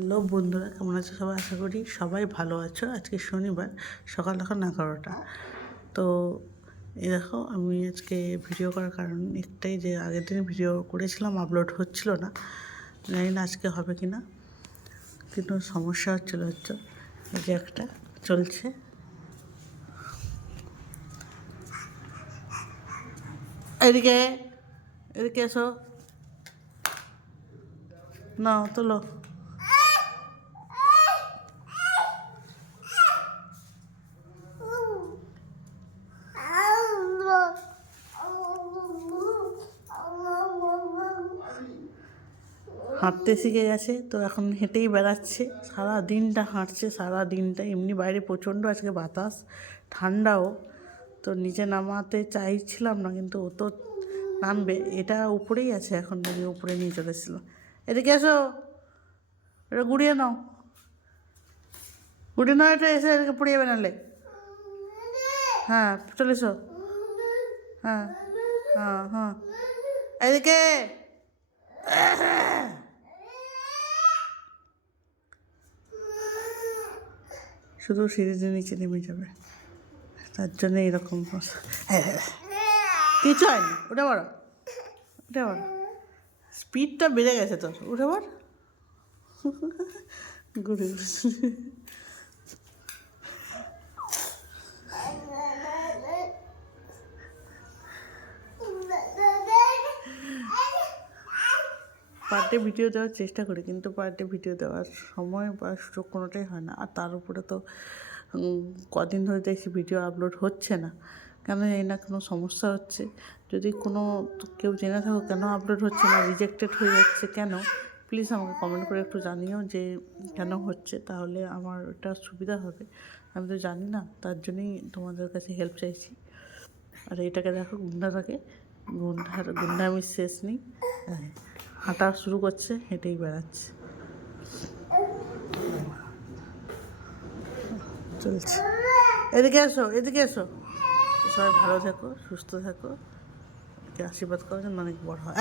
Hello বন্ধুরা, কেমন আছো সবাই? আশা করি সবাই ভালো আছো। আজকে শনিবার, সকাল এখন 11টা। তো এই দেখো, আমি আজকে ভিডিও করার কারণ একটাই, যে আগের দিন ভিডিও করেছিলাম আপলোড হচ্ছিল না। জানি না আজকে হবে কি না, কিন্তু সমস্যা হচ্ছিলো। এই যে একটা চলছে। এদিকে এদিকে এসো না, তোলো। হাঁটতে শিখে গেছে, তো এখন হেঁটেই বেড়াচ্ছে। সারা দিনটা হাঁটছে, সারা দিনটা। এমনি বাইরে প্রচণ্ড আজকে বাতাস, ঠান্ডাও। তো নিচে নামাতে চাইছিলাম না, কিন্তু ও তো নামবে। এটা উপরেই আছে, এখন আমি উপরে নিয়ে চলে এসেছিলাম। এদিকে এসো, এটা গুড়িয়ে নাও, গুড়িয়ে নাও। এটা এসে এদিকে পড়ে যাবে নাহলে। হ্যাঁ, চলে এসো। হ্যাঁ হ্যাঁ হ্যাঁ, এদিকে। শুধু সিঁড়ির নিচে নেমে যাবে, তার জন্য এরকম। কিছু হয়নি, উঠে পড়ো, উঠে পড়ো। স্পিডটা বেড়ে গেছে তোর, উঠে পড়। ঘুরে পার ডে ভিডিও দেওয়ার চেষ্টা করি, কিন্তু পার ডে ভিডিও দেওয়ার সময় বা সুযোগ কোনোটাই হয় না। আর তার উপরে তো কদিন ধরে দেখছি ভিডিও আপলোড হচ্ছে না। কেন জানি না, কোনো সমস্যা হচ্ছে। যদি কোনো কেউ জেনে থাকো কেন আপলোড হচ্ছে না, রিজেক্টেড হয়ে যাচ্ছে কেন, প্লিজ আমাকে কমেন্ট করে একটু জানিও যে কেন হচ্ছে। তাহলে আমার এটা সুবিধা হবে। আমি তো জানি না, তার জন্যই তোমাদের কাছে হেল্প চাইছি। আর এটাকে দেখো, গুন্ডাটাকে, গুন্ডামির শেষ নেই। হাঁটা শুরু করছে, হেঁটেই বেড়াচ্ছে, চলছে। এদিকে এসো, এদিকে এসো। সবাই ভালো থেকো, সুস্থ থাকো, আশীর্বাদ করো যেন অনেক বড় হয়।